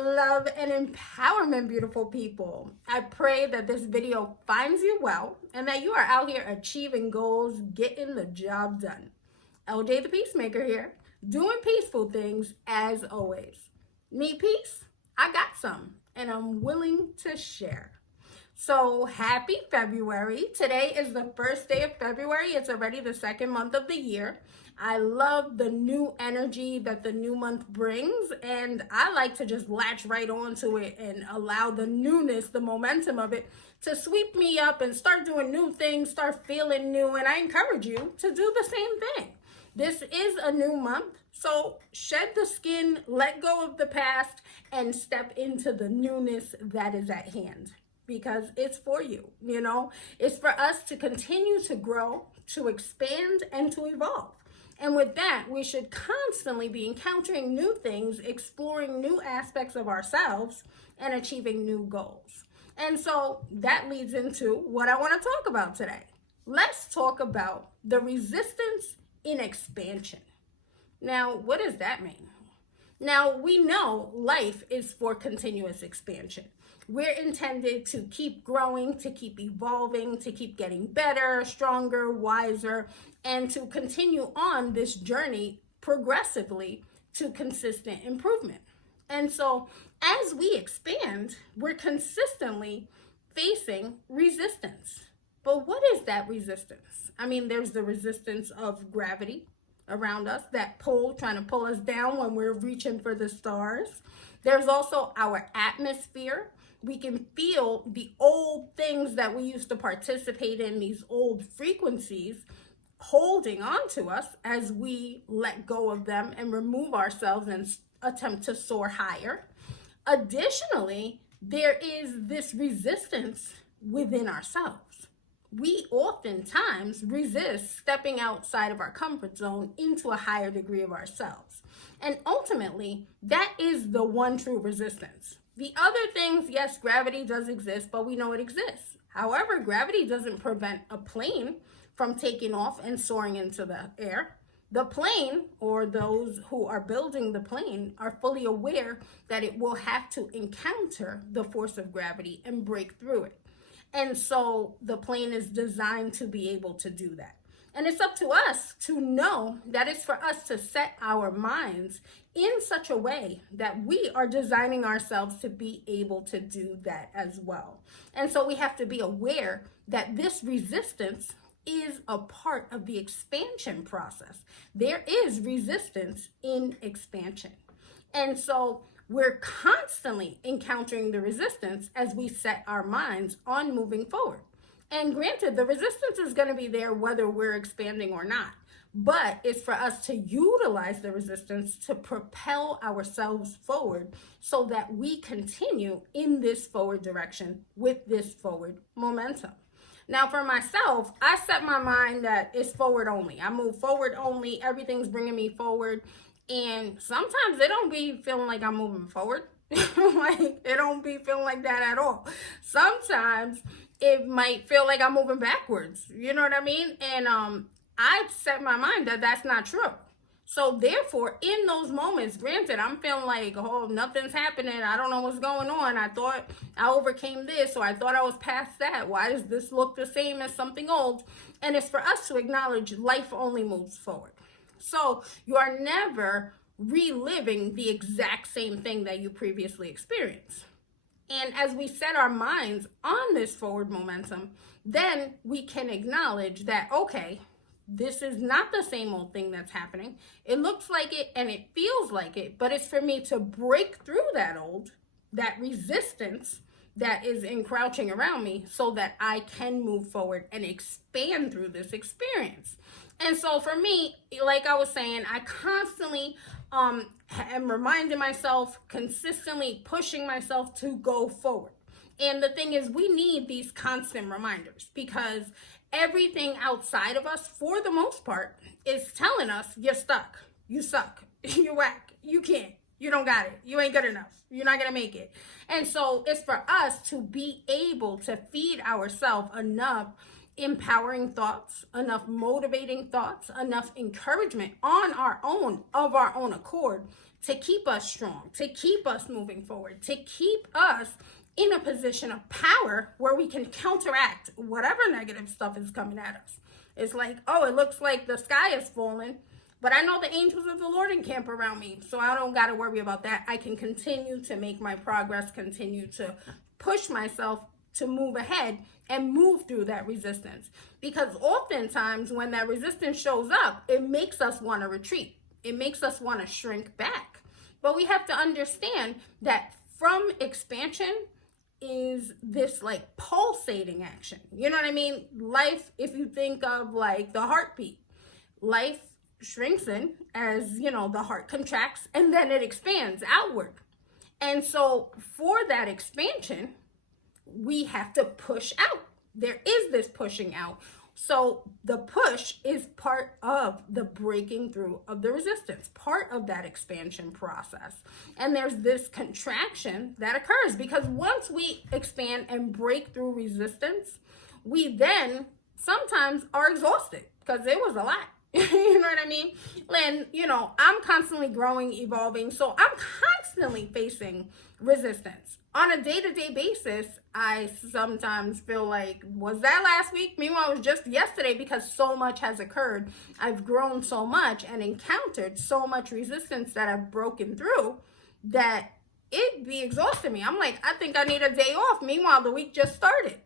love and empowerment, beautiful people. I pray that this video finds you well and that you are out here achieving goals, getting the job done. LJ the Peacemaker here, doing peaceful things as always. Need peace? I got some, and I'm willing to share. So happy February. Today is the first day of February. It's already the second month of the year. I love the new energy that the new month brings, and I like to just latch right onto it and allow the newness, the momentum of it to sweep me up and start doing new things, start feeling new, and I encourage you to do the same thing. This is a new month, so shed the skin, let go of the past, and step into the newness that is at hand. Because it's for you, it's for us to continue to grow, to expand, and to evolve. And with that, we should constantly be encountering new things, exploring new aspects of ourselves, and achieving new goals. And so that leads into what I want to talk about today. Let's talk about the resistance in expansion. Now, what does that mean? Now, we know life is for continuous expansion. We're intended to keep growing, to keep evolving, to keep getting better, stronger, wiser, and to continue on this journey progressively to consistent improvement. And so as we expand, we're consistently facing resistance. But what is that resistance? I mean, there's the resistance of gravity around us, that pull, trying to pull us down when we're reaching for the stars. There's also our atmosphere. We can feel the old things that we used to participate in, these old frequencies, holding on to us as we let go of them and remove ourselves and attempt to soar higher. Additionally, there is this resistance within ourselves. We oftentimes resist stepping outside of our comfort zone into a higher degree of ourselves. And ultimately, that is the one true resistance. The other things, yes, gravity does exist, but we know it exists. However, gravity doesn't prevent a plane from taking off and soaring into the air. The plane, or those who are building the plane, are fully aware that it will have to encounter the force of gravity and break through it. And so the plane is designed to be able to do that. And it's up to us to know that it's for us to set our minds in such a way that we are designing ourselves to be able to do that as well. And so we have to be aware that this resistance is a part of the expansion process. There is resistance in expansion. And so we're constantly encountering the resistance as we set our minds on moving forward. And granted, the resistance is going to be there whether we're expanding or not. But it's for us to utilize the resistance to propel ourselves forward so that we continue in this forward direction with this forward momentum. Now, for myself, I set my mind that it's forward only. I move forward only. Everything's bringing me forward. And sometimes it don't be feeling like I'm moving forward. Like, it don't be feeling like that at all. Sometimes it might feel like I'm moving backwards. You know what I mean? And I've set my mind that that's not true. So therefore, in those moments, granted, I'm feeling like, oh, nothing's happening. I don't know what's going on. I thought I overcame this, or I thought I was past that. Why does this look the same as something old? And it's for us to acknowledge life only moves forward. So you are never reliving the exact same thing that you previously experienced. And as we set our minds on this forward momentum, then we can acknowledge that, okay, this is not the same old thing that's happening. It looks like it and it feels like it, but it's for me to break through that resistance that is encroaching around me so that I can move forward and expand through this experience. And so for me, like I was saying, I constantly am reminding myself, consistently pushing myself to go forward. And the thing is, we need these constant reminders because everything outside of us, for the most part, is telling us you're stuck, you suck, you're whack, you can't, you don't got it, you ain't good enough, you're not gonna make it. And so it's for us to be able to feed ourselves enough empowering thoughts, enough motivating thoughts, enough encouragement on our own, of our own accord, to keep us strong, to keep us moving forward, to keep us in a position of power where we can counteract whatever negative stuff is coming at us. It's like, oh, it looks like the sky is falling, but I know the angels of the Lord encamp around me, so I don't got to worry about that. I can continue to make my progress, continue to push myself to move ahead and move through that resistance. Because oftentimes when that resistance shows up, it makes us want to retreat. It makes us want to shrink back. But we have to understand that from expansion is this like pulsating action. You know what I mean? Life, if you think of like the heartbeat, life shrinks in as, you know, the heart contracts and then it expands outward. And so for that expansion, we have to push out. There is this pushing out. So the push is part of the breaking through of the resistance, part of that expansion process. And there's this contraction that occurs because once we expand and break through resistance, we then sometimes are exhausted because it was a lot. You know what I mean? And, you know, I'm constantly growing, evolving. So I'm constantly facing resistance. On a day-to-day basis, I sometimes feel like, was that last week? Meanwhile, it was just yesterday because so much has occurred. I've grown so much and encountered so much resistance that I've broken through that it be exhausting me. I'm like, I think I need a day off. Meanwhile, the week just started.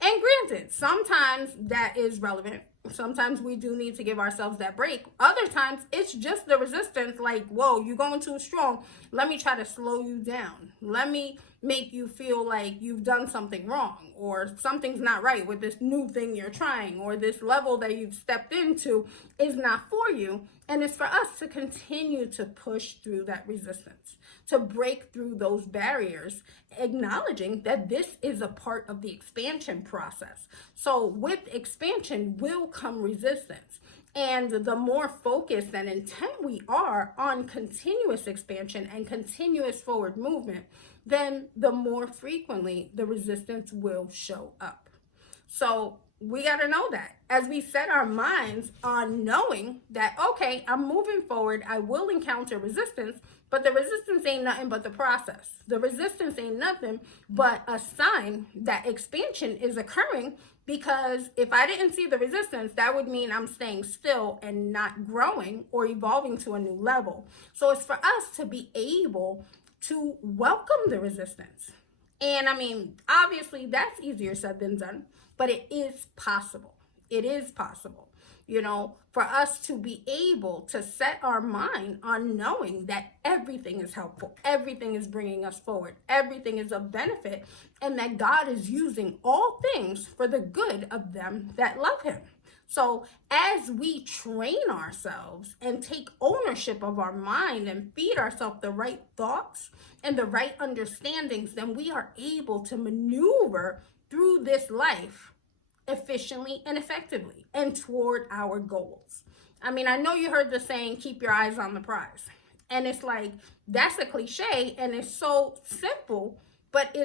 And granted, sometimes that is relevant. Sometimes we do need to give ourselves that break. Other times, it's just the resistance like, whoa, you're going too strong. Let me try to slow you down. Let me make you feel like you've done something wrong or something's not right with this new thing you're trying or this level that you've stepped into is not for you. And it's for us to continue to push through that resistance, to break through those barriers, acknowledging that this is a part of the expansion process. So with expansion will come resistance. And the more focused and intent we are on continuous expansion and continuous forward movement, then the more frequently the resistance will show up. So we got to know that as we set our minds on knowing that, okay, I'm moving forward, I will encounter resistance, but the resistance ain't nothing but the process. The resistance ain't nothing but a sign that expansion is occurring, because if I didn't see the resistance, that would mean I'm staying still and not growing or evolving to a new level. So it's for us to be able to welcome the resistance. And I mean, obviously that's easier said than done, but it is possible. It is possible, you know, for us to be able to set our mind on knowing that everything is helpful, everything is bringing us forward, everything is of benefit, and that God is using all things for the good of them that love him. So as we train ourselves and take ownership of our mind and feed ourselves the right thoughts and the right understandings, then we are able to maneuver through this life efficiently and effectively and toward our goals. I mean, I know you heard the saying, keep your eyes on the prize. And it's like, that's a cliche and it's so simple, but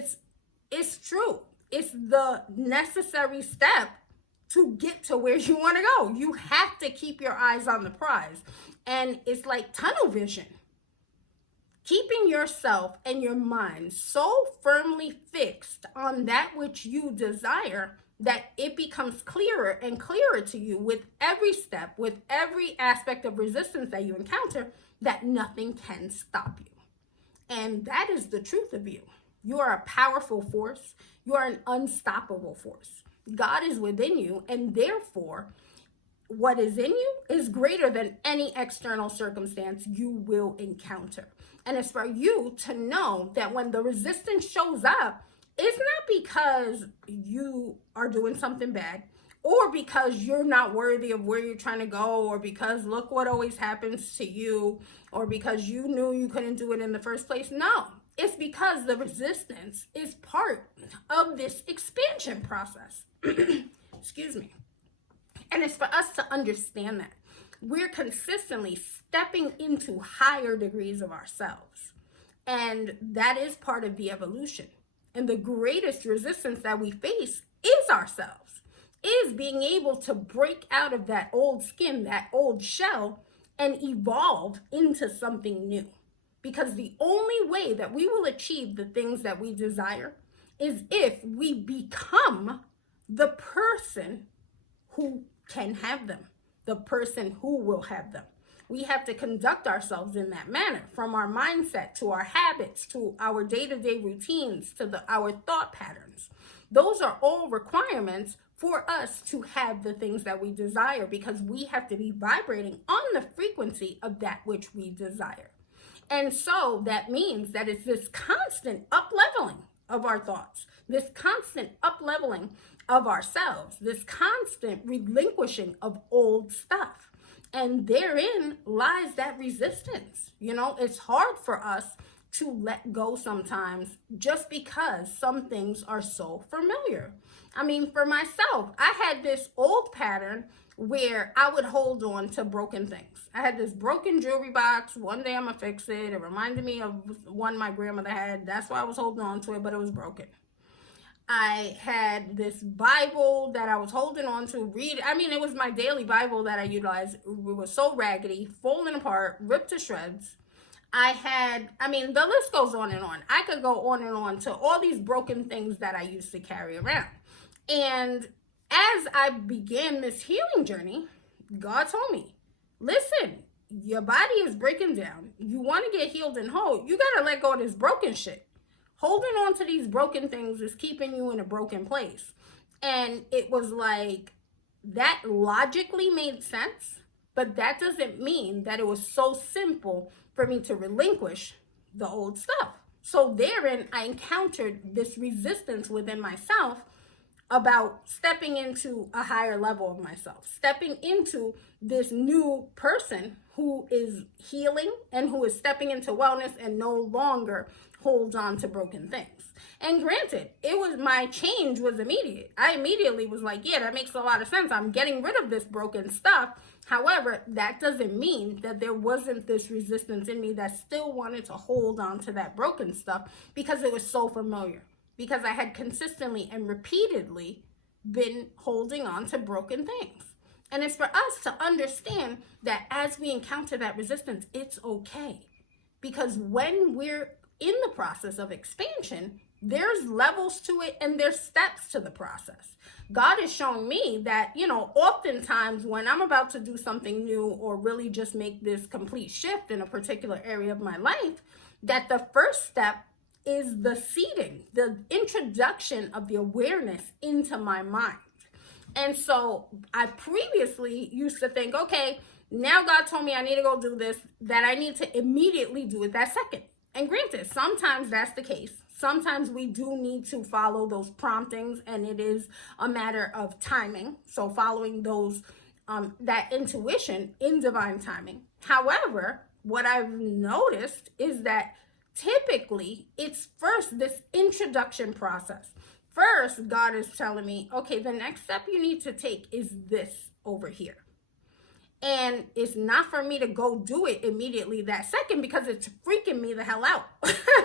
it's true. It's the necessary step to get to where you want to go. You have to keep your eyes on the prize. And it's like tunnel vision. Keeping yourself and your mind so firmly fixed on that which you desire that it becomes clearer and clearer to you with every step, with every aspect of resistance that you encounter, that nothing can stop you. And that is the truth of you. You are a powerful force. You are an unstoppable force. God is within you, and therefore, what is in you is greater than any external circumstance you will encounter. And it's for you to know that when the resistance shows up, it's not because you are doing something bad, or because you're not worthy of where you're trying to go, or because look what always happens to you, or because you knew you couldn't do it in the first place. No, it's because the resistance is part of this expansion process. Excuse me. And it's for us to understand that we're consistently stepping into higher degrees of ourselves. And that is part of the evolution. And the greatest resistance that we face is ourselves, is being able to break out of that old skin, that old shell, and evolve into something new. Because the only way that we will achieve the things that we desire is if we become the person who can have them, the person who will have them. We have to conduct ourselves in that manner, from our mindset to our habits to our day-to-day routines to our thought patterns. Those are all requirements for us to have the things that we desire, because we have to be vibrating on the frequency of that which we desire. And so that means that it's this constant up-leveling of our thoughts, this constant up-leveling of ourselves, this constant relinquishing of old stuff. And therein lies that resistance. You know, it's hard for us to let go sometimes just because some things are so familiar. I mean, for myself, I had this old pattern where I would hold on to broken things. I had this broken jewelry box. One day I'm gonna fix it. It reminded me of one my grandmother had. That's why I was holding on to it, but it was broken. I had this Bible that I was holding on to read. I mean, it was my daily Bible that I utilized. It was so raggedy, falling apart, ripped to shreds. The list goes on and on. I could go on and on to all these broken things that I used to carry around. And as I began this healing journey, God told me, listen, your body is breaking down. You want to get healed and whole. You got to let go of this broken shit. Holding on to these broken things is keeping you in a broken place. And it was like, that logically made sense, but that doesn't mean that it was so simple for me to relinquish the old stuff. So therein, I encountered this resistance within myself about stepping into a higher level of myself, stepping into this new person who is healing and who is stepping into wellness and no longer holds on to broken things. And granted, my change was immediate. I immediately was like, yeah, that makes a lot of sense. I'm getting rid of this broken stuff. However, that doesn't mean that there wasn't this resistance in me that still wanted to hold on to that broken stuff because it was so familiar. Because I had consistently and repeatedly been holding on to broken things. And it's for us to understand that as we encounter that resistance, it's okay. Because when we're in the process of expansion, there's levels to it and there's steps to the process. God is showing me that, oftentimes when I'm about to do something new or really just make this complete shift in a particular area of my life, that the first step is the seeding, the introduction of the awareness into my mind. And so I previously used to think, okay, now God told me I need to go do this, that I need to immediately do it that second. And granted, sometimes that's the case. Sometimes we do need to follow those promptings, and it is a matter of timing. So following those, that intuition in divine timing. However, what I've noticed is that typically it's first this introduction process. First, God is telling me, okay, the next step you need to take is this over here. And it's not for me to go do it immediately that second because it's freaking me the hell out.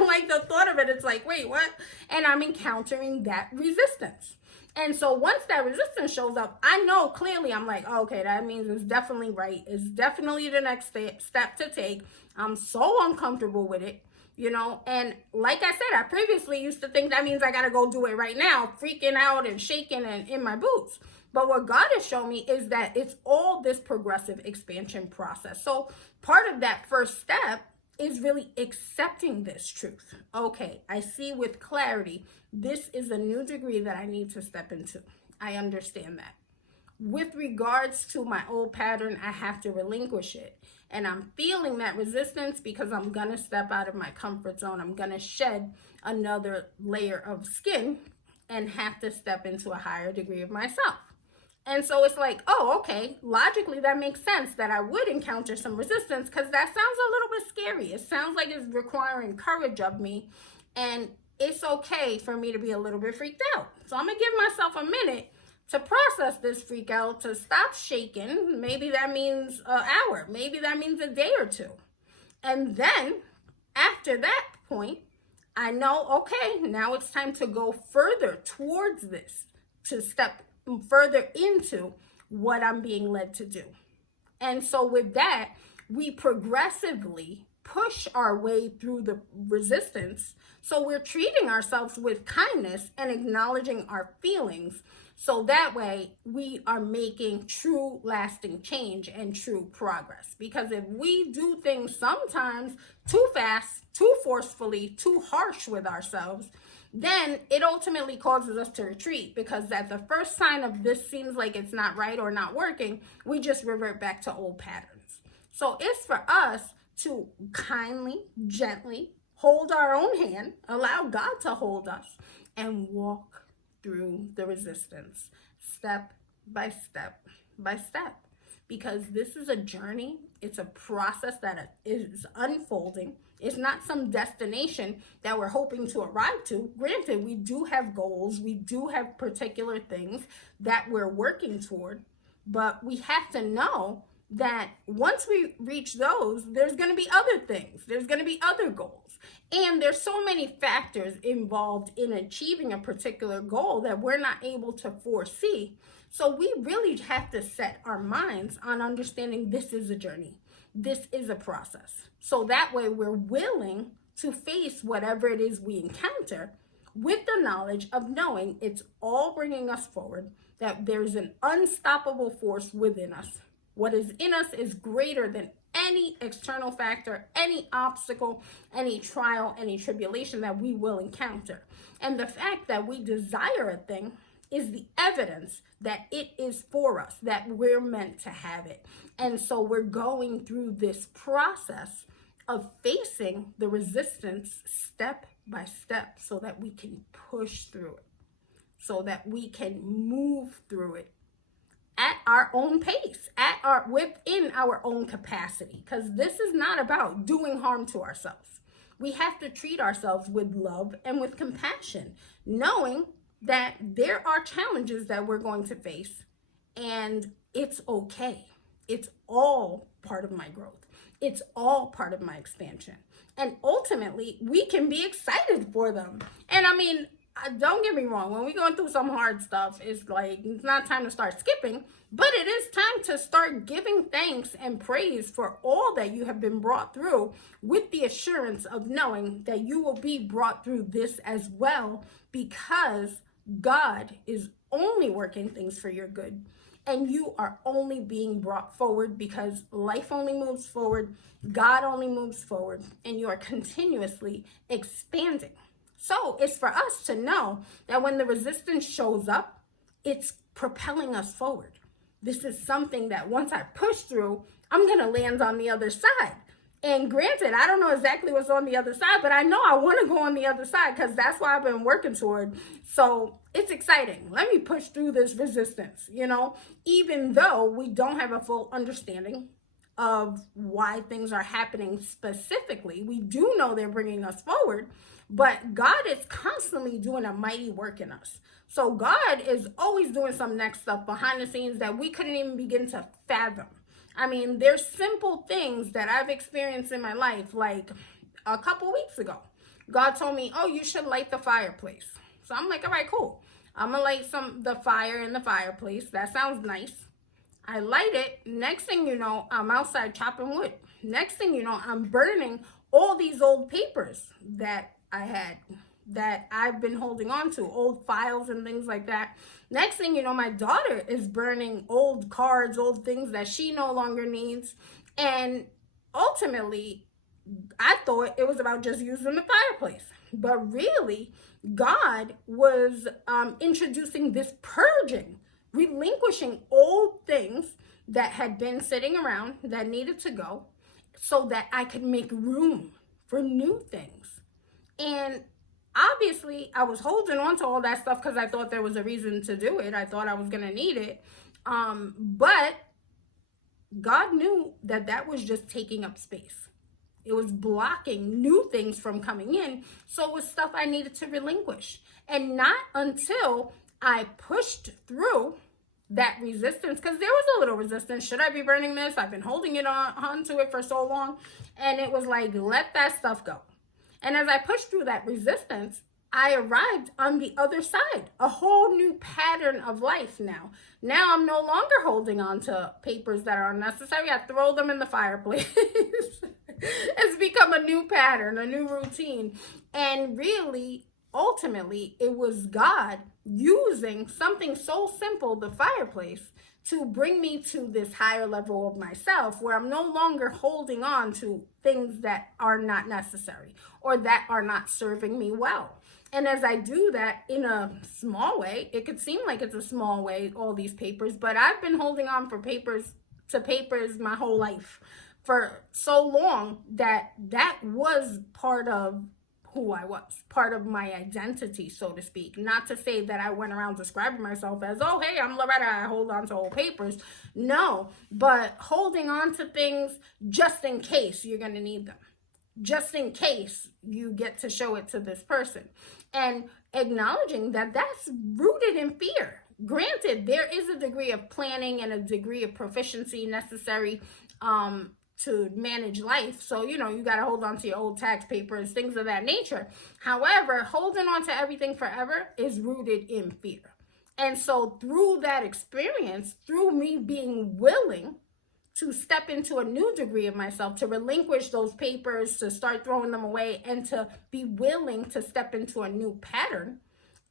Like the thought of it, it's like, wait, what? And I'm encountering that resistance. And so once that resistance shows up, I know clearly, I'm like, oh, okay, that means it's definitely right. It's definitely the next step to take. I'm so uncomfortable with it, and like I said, I previously used to think that means I got to go do it right now, freaking out and shaking and in my boots. But what God has shown me is that it's all this progressive expansion process. So part of that first step is really accepting this truth. Okay, I see with clarity, this is a new degree that I need to step into. I understand that. With regards to my old pattern, I have to relinquish it. And I'm feeling that resistance because I'm going to step out of my comfort zone. I'm going to shed another layer of skin and have to step into a higher degree of myself. And so it's like, oh, okay, logically that makes sense that I would encounter some resistance because that sounds a little bit scary. It sounds like it's requiring courage of me, and it's okay for me to be a little bit freaked out. So I'm going to give myself a minute to process this freak out, to stop shaking. Maybe that means an hour. Maybe that means a day or two. And then after that point, I know, okay, now it's time to go further towards this, to step further into what I'm being led to do. And so with that, we progressively push our way through the resistance. So we're treating ourselves with kindness and acknowledging our feelings. So that way we are making true lasting change and true progress. Because if we do things sometimes too fast, too forcefully, too harsh with ourselves, then it ultimately causes us to retreat, because at the first sign of this seems like it's not right or not working, we just revert back to old patterns. So it's for us to kindly, gently hold our own hand, allow God to hold us, and walk through the resistance step by step by step. Because this is a journey, it's a process that is unfolding. It's not some destination that we're hoping to arrive to. Granted, we do have goals, we do have particular things that we're working toward, but we have to know that once we reach those, there's going to be other things, there's going to be other goals, and there's so many factors involved in achieving a particular goal that we're not able to foresee. So we really have to set our minds on understanding this is a journey, this is a process, so that way we're willing to face whatever it is we encounter with the knowledge of knowing it's all bringing us forward, that there's an unstoppable force within us. What is in us is greater than any external factor, any obstacle, any trial, any tribulation that we will encounter. And the fact that we desire a thing is the evidence that it is for us, that we're meant to have it. And so we're going through this process of facing the resistance step by step so that we can push through it, so that we can move through it at our own pace, within our own capacity, because this is not about doing harm to ourselves. We have to treat ourselves with love and with compassion, knowing that there are challenges that we're going to face, and it's okay. It's all part of my growth. It's all part of my expansion. And ultimately, we can be excited for them. And I mean, don't get me wrong, when we're going through some hard stuff, it's like, it's not time to start skipping, but it is time to start giving thanks and praise for all that you have been brought through, with the assurance of knowing that you will be brought through this as well, because God is only working things for your good, and you are only being brought forward because life only moves forward, God only moves forward, and you are continuously expanding. So it's for us to know that when the resistance shows up, it's propelling us forward. This is something that once I push through, I'm going to land on the other side. And granted, I don't know exactly what's on the other side, but I know I want to go on the other side, because that's what I've been working toward. So it's exciting. Let me push through this resistance, even though we don't have a full understanding of why things are happening specifically. We do know they're bringing us forward, but God is constantly doing a mighty work in us. So God is always doing some next stuff behind the scenes that we couldn't even begin to fathom. I mean, there's simple things that I've experienced in my life, like a couple weeks ago. God told me, oh, you should light the fireplace. So I'm like, all right, cool. I'm going to light the fire in the fireplace. That sounds nice. I light it. Next thing you know, I'm outside chopping wood. Next thing you know, I'm burning all these old papers that I had, that I've been holding on to, old files and things like that. Next thing you know, my daughter is burning old cards, old things that she no longer needs. And ultimately, I thought it was about just using the fireplace. But really, God was introducing this purging, relinquishing old things that had been sitting around that needed to go, so that I could make room for new things. And obviously, I was holding on to all that stuff because I thought there was a reason to do it. I thought I was going to need it. But God knew that that was just taking up space. It was blocking new things from coming in. So it was stuff I needed to relinquish. And not until I pushed through that resistance, because there was a little resistance. Should I be burning this? I've been holding it onto it for so long. And it was like, let that stuff go. And as I pushed through that resistance, I arrived on the other side, a whole new pattern of life now. Now I'm no longer holding on to papers that are unnecessary. I throw them in the fireplace. It's become a new pattern, a new routine. And really, ultimately, it was God using something so simple, the fireplace, to bring me to this higher level of myself where I'm no longer holding on to things that are not necessary or that are not serving me well. And as I do that in a small way, it could seem like it's a small way, all these papers, but I've been holding on for papers my whole life for so long that that was part of who I was, part of my identity, so to speak. Not to say that I went around describing myself as, oh, hey, I'm Loretta, I hold on to old papers. No, but holding on to things just in case you're going to need them, just in case you get to show it to this person. And acknowledging that that's rooted in fear. Granted, there is a degree of planning and a degree of proficiency necessary to manage life. So, you got to hold on to your old tax papers, things of that nature. However, holding on to everything forever is rooted in fear. And so through that experience, through me being willing to step into a new degree of myself, to relinquish those papers, to start throwing them away, and to be willing to step into a new pattern,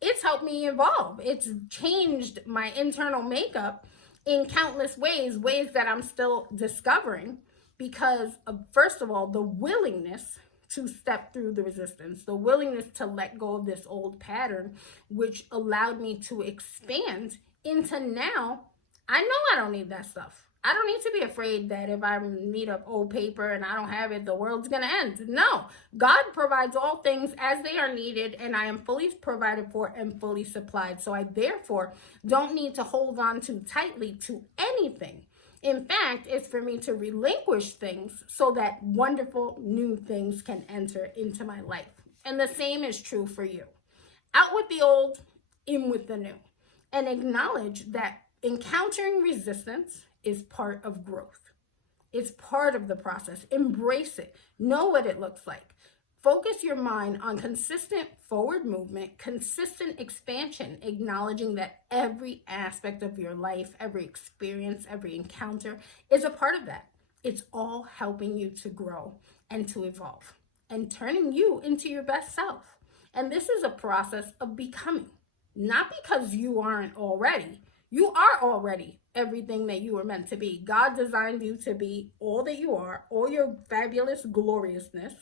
it's helped me evolve. It's changed my internal makeup in countless ways that I'm still discovering because of, first of all, the willingness to step through the resistance, the willingness to let go of this old pattern, which allowed me to expand into now, I know I don't need that stuff. I don't need to be afraid that if I need an old paper and I don't have it, the world's going to end. No, God provides all things as they are needed, and I am fully provided for and fully supplied. So I therefore don't need to hold on too tightly to anything. In fact, it's for me to relinquish things so that wonderful new things can enter into my life. And the same is true for you. Out with the old, in with the new. And acknowledge that encountering resistance is part of growth. It's part of the process. Embrace it. Know what it looks like. Focus your mind on consistent forward movement, consistent expansion, acknowledging that every aspect of your life, every experience, every encounter is a part of that. It's all helping you to grow and to evolve and turning you into your best self. And this is a process of becoming, not because you aren't already. You are already everything that you were meant to be. God designed you to be all that you are, all your fabulous gloriousness.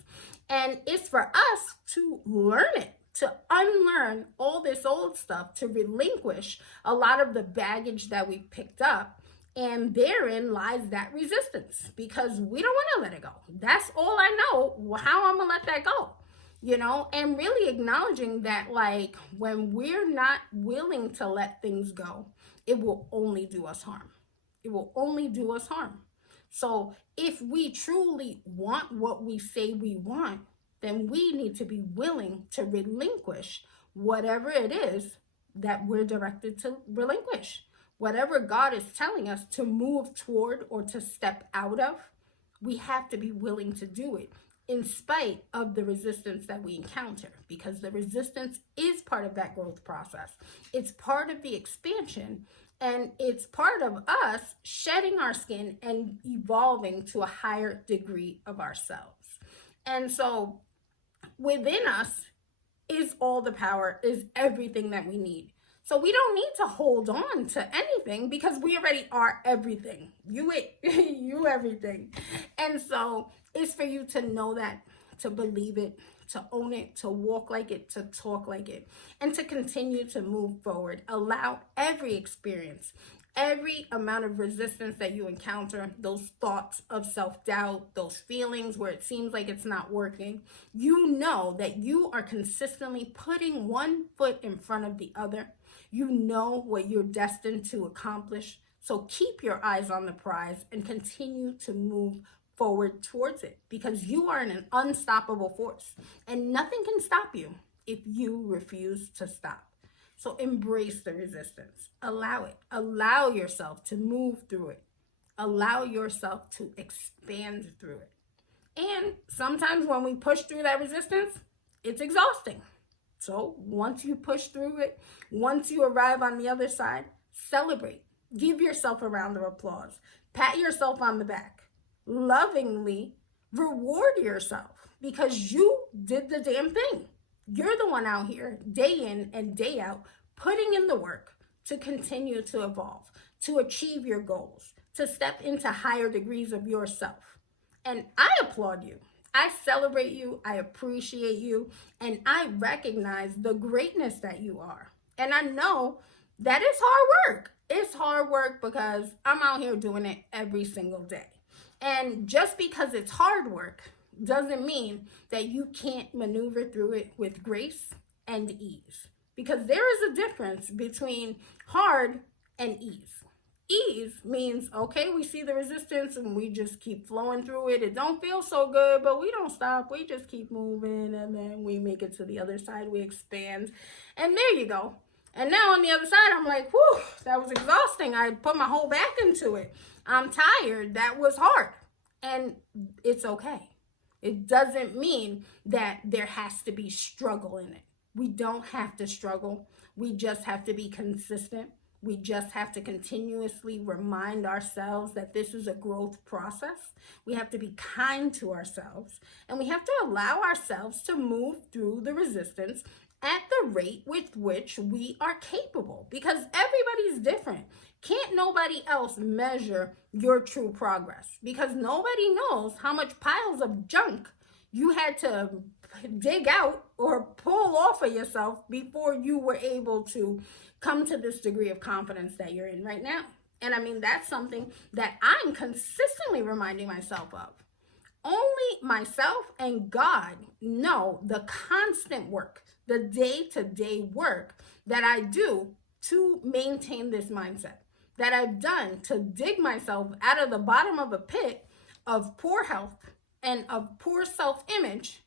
And it's for us to learn it, to unlearn all this old stuff, to relinquish a lot of the baggage that we picked up. And therein lies that resistance because we don't want to let it go. That's all I know, how I'm going to let that go. And really acknowledging that, like, when we're not willing to let things go, it will only do us harm. It will only do us harm. So if we truly want what we say we want, then we need to be willing to relinquish whatever it is that we're directed to relinquish. Whatever God is telling us to move toward or to step out of, we have to be willing to do it in spite of the resistance that we encounter, because the resistance is part of that growth process. It's part of the expansion, and it's part of us shedding our skin and evolving to a higher degree of ourselves. And so within us is all the power, is everything that we need. So we don't need to hold on to anything because we already are everything. You everything. And so it's for you to know that, to believe it, to own it, to walk like it, to talk like it, and to continue to move forward. Allow every experience, every amount of resistance that you encounter, those thoughts of self-doubt, those feelings where it seems like it's not working, you know that you are consistently putting one foot in front of the other. You know what you're destined to accomplish. So keep your eyes on the prize and continue to move forward towards it, because you are an unstoppable force and nothing can stop you if you refuse to stop. So embrace the resistance. Allow it. Allow yourself to move through it. Allow yourself to expand through it. And sometimes when we push through that resistance, it's exhausting. So once you push through it, once you arrive on the other side, celebrate. Give yourself a round of applause. Pat yourself on the back. Lovingly Reward yourself because you did the damn thing. You're the one out here day in and day out putting in the work to continue to evolve, to achieve your goals, to step into higher degrees of yourself. And I applaud you. I celebrate you. I appreciate you. And I recognize the greatness that you are. And I know that it's hard work. It's hard work because I'm out here doing it every single day. And just because it's hard work doesn't mean that you can't maneuver through it with grace and ease. Because there is a difference between hard and ease. Ease means, okay, we see the resistance and we just keep flowing through it. It don't feel so good, but we don't stop. We just keep moving and then we make it to the other side. We expand. And there you go. And now on the other side, I'm like, whew, that was exhausting. I put my whole back into it. I'm tired. That was hard. And it's okay. It doesn't mean that there has to be struggle in it. We don't have to struggle. We just have to be consistent. We just have to continuously remind ourselves that this is a growth process. We have to be kind to ourselves, and we have to allow ourselves to move through the resistance at the rate with which we are capable, because everybody's different. Can't nobody else measure your true progress, because nobody knows how much piles of junk you had to dig out or pull off of yourself before you were able to come to this degree of confidence that you're in right now. And I mean, that's something that I'm consistently reminding myself of. Only myself and God know the constant work, the day-to-day work that I do to maintain this mindset, that I've done to dig myself out of the bottom of a pit of poor health and of poor self-image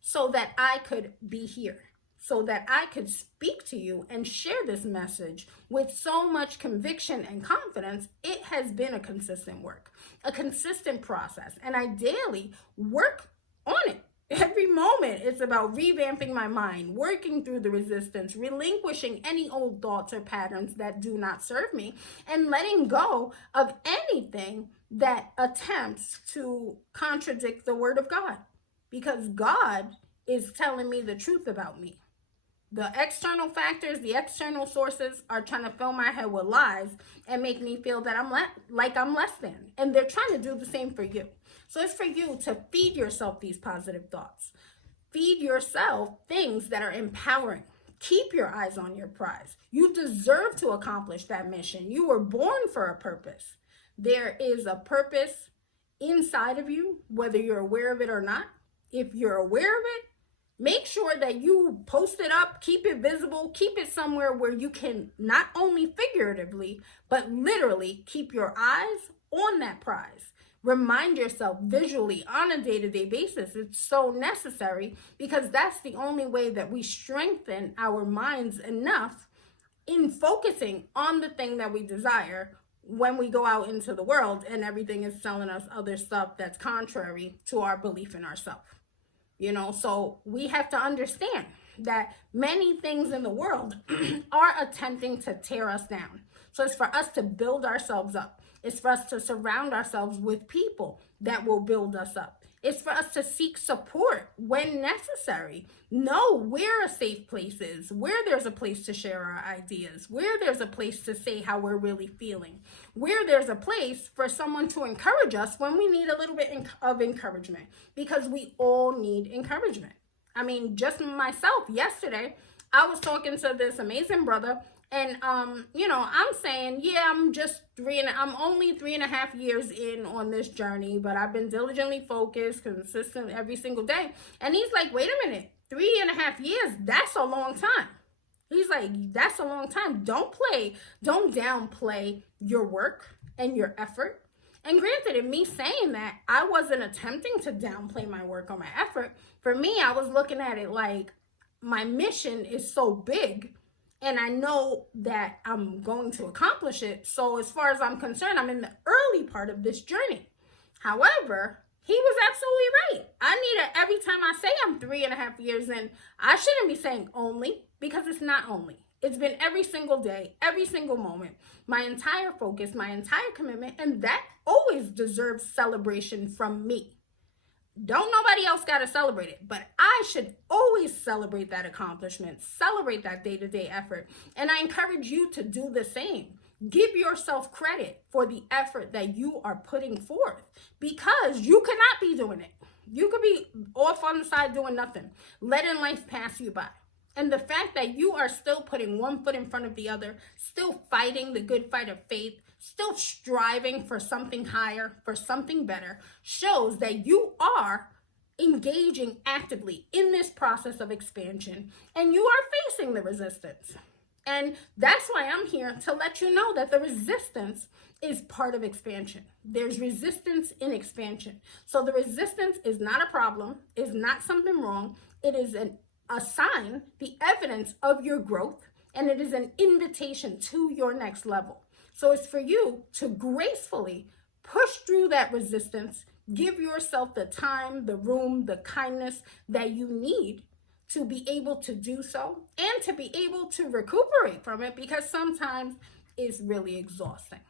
so that I could be here, so that I could speak to you and share this message with so much conviction and confidence. It has been a consistent work, a consistent process, and I daily work on it. Every moment, it's about revamping my mind, working through the resistance, relinquishing any old thoughts or patterns that do not serve me, and letting go of anything that attempts to contradict the word of God. Because God is telling me the truth about me. The external factors, the external sources are trying to fill my head with lies and make me feel that I'm less than. And they're trying to do the same for you. So it's for you to feed yourself these positive thoughts. Feed yourself things that are empowering. Keep your eyes on your prize. You deserve to accomplish that mission. You were born for a purpose. There is a purpose inside of you, whether you're aware of it or not. If you're aware of it, make sure that you post it up, keep it visible, keep it somewhere where you can not only figuratively, but literally keep your eyes on that prize. Remind yourself visually on a day-to-day basis. It's so necessary because that's the only way that we strengthen our minds enough in focusing on the thing that we desire when we go out into the world and everything is telling us other stuff that's contrary to our belief in ourselves. So we have to understand that many things in the world are attempting to tear us down. So it's for us to build ourselves up. It's for us to surround ourselves with people that will build us up. It's for us to seek support when necessary. Know where a safe place is, where there's a place to share our ideas, where there's a place to say how we're really feeling, where there's a place for someone to encourage us when we need a little bit of encouragement, because we all need encouragement. I mean, just myself, yesterday, I was talking to this amazing brother. And, I'm saying, yeah, I'm only 3.5 years in on this journey, but I've been diligently focused, consistent every single day. And he's like, wait a minute, 3.5 years, that's a long time. He's like, that's a long time. Don't downplay your work and your effort. And granted, in me saying that, I wasn't attempting to downplay my work or my effort. For me, I was looking at it like my mission is so big, and I know that I'm going to accomplish it. So as far as I'm concerned, I'm in the early part of this journey. However, he was absolutely right. Every time I say I'm 3.5 years in, I shouldn't be saying only, because it's not only. It's been every single day, every single moment, my entire focus, my entire commitment, and that always deserves celebration from me. Don't nobody else got to celebrate it, but I should always celebrate that accomplishment, celebrate that day-to-day effort. And I encourage you to do the same. Give yourself credit for the effort that you are putting forth, because you could not be doing it. You could be off on the side doing nothing, letting life pass you by. And the fact that you are still putting one foot in front of the other, still fighting the good fight of faith, still striving for something higher, for something better, shows that you are engaging actively in this process of expansion, and you are facing the resistance. And that's why I'm here, to let you know that the resistance is part of expansion. There's resistance in expansion. So the resistance is not a problem, is not something wrong. It is a sign, the evidence of your growth, and it is an invitation to your next level. So it's for you to gracefully push through that resistance, give yourself the time, the room, the kindness that you need to be able to do so, and to be able to recuperate from it, because sometimes it's really exhausting.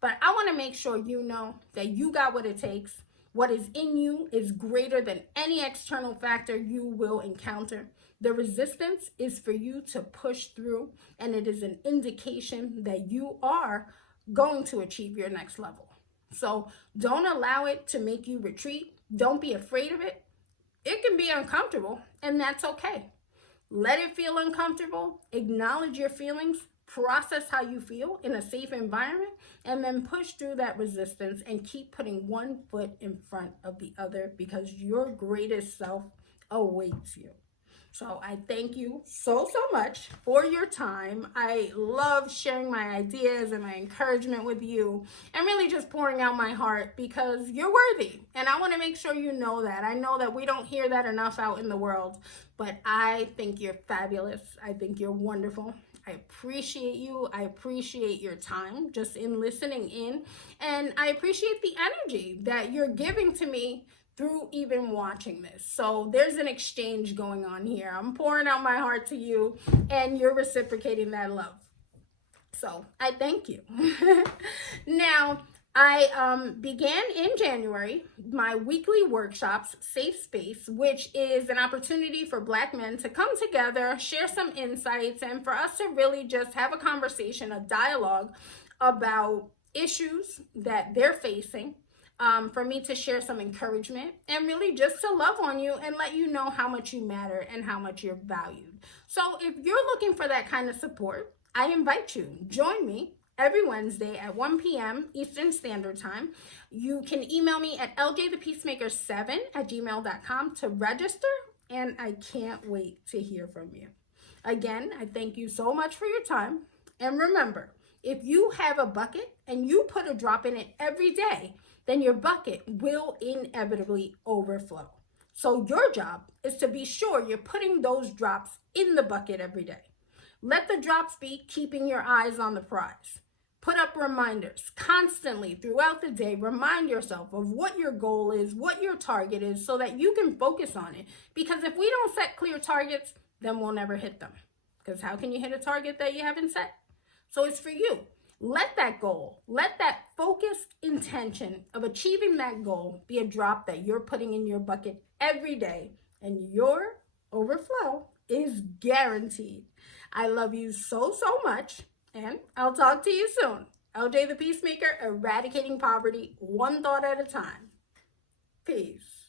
But I want to make sure you know that you got what it takes. What is in you is greater than any external factor you will encounter. The resistance is for you to push through, and it is an indication that you are going to achieve your next level. So don't allow it to make you retreat. Don't be afraid of it. It can be uncomfortable, and that's okay. Let it feel uncomfortable. Acknowledge your feelings. Process how you feel in a safe environment, and then push through that resistance and keep putting one foot in front of the other, because your greatest self awaits you. So I thank you so much for your time. I love sharing my ideas and my encouragement with you, and really just pouring out my heart, because you're worthy. And I want to make sure you know that. I know that we don't hear that enough out in the world, but I think you're fabulous. I think you're wonderful. I appreciate you. I appreciate your time just in listening in. And I appreciate the energy that you're giving to me through even watching this. So there's an exchange going on here. I'm pouring out my heart to you, and you're reciprocating that love. So I thank you. Now, I began in January my weekly workshops, Safe Space, which is an opportunity for Black men to come together, share some insights, and for us to really just have a conversation, a dialogue about issues that they're facing, for me to share some encouragement, and really just to love on you and let you know how much you matter and how much you're valued. So if you're looking for that kind of support, I invite you, join me every Wednesday at 1 p.m. Eastern Standard Time. You can email me at ljthepeacemaker7@gmail.com to register, and I can't wait to hear from you. Again, I thank you so much for your time. And remember, if you have a bucket and you put a drop in it every day, then your bucket will inevitably overflow. So your job is to be sure you're putting those drops in the bucket every day. Let the drops be keeping your eyes on the prize. Put up reminders constantly throughout the day. Remind yourself of what your goal is, what your target is, so that you can focus on it. Because if we don't set clear targets, then we'll never hit them. Because how can you hit a target that you haven't set? So it's for you. Let that goal, let that focused intention of achieving that goal be a drop that you're putting in your bucket every day, and your overflow is guaranteed. I love you so much, and I'll talk to you soon. LJ the Peacemaker, eradicating poverty one thought at a time. Peace.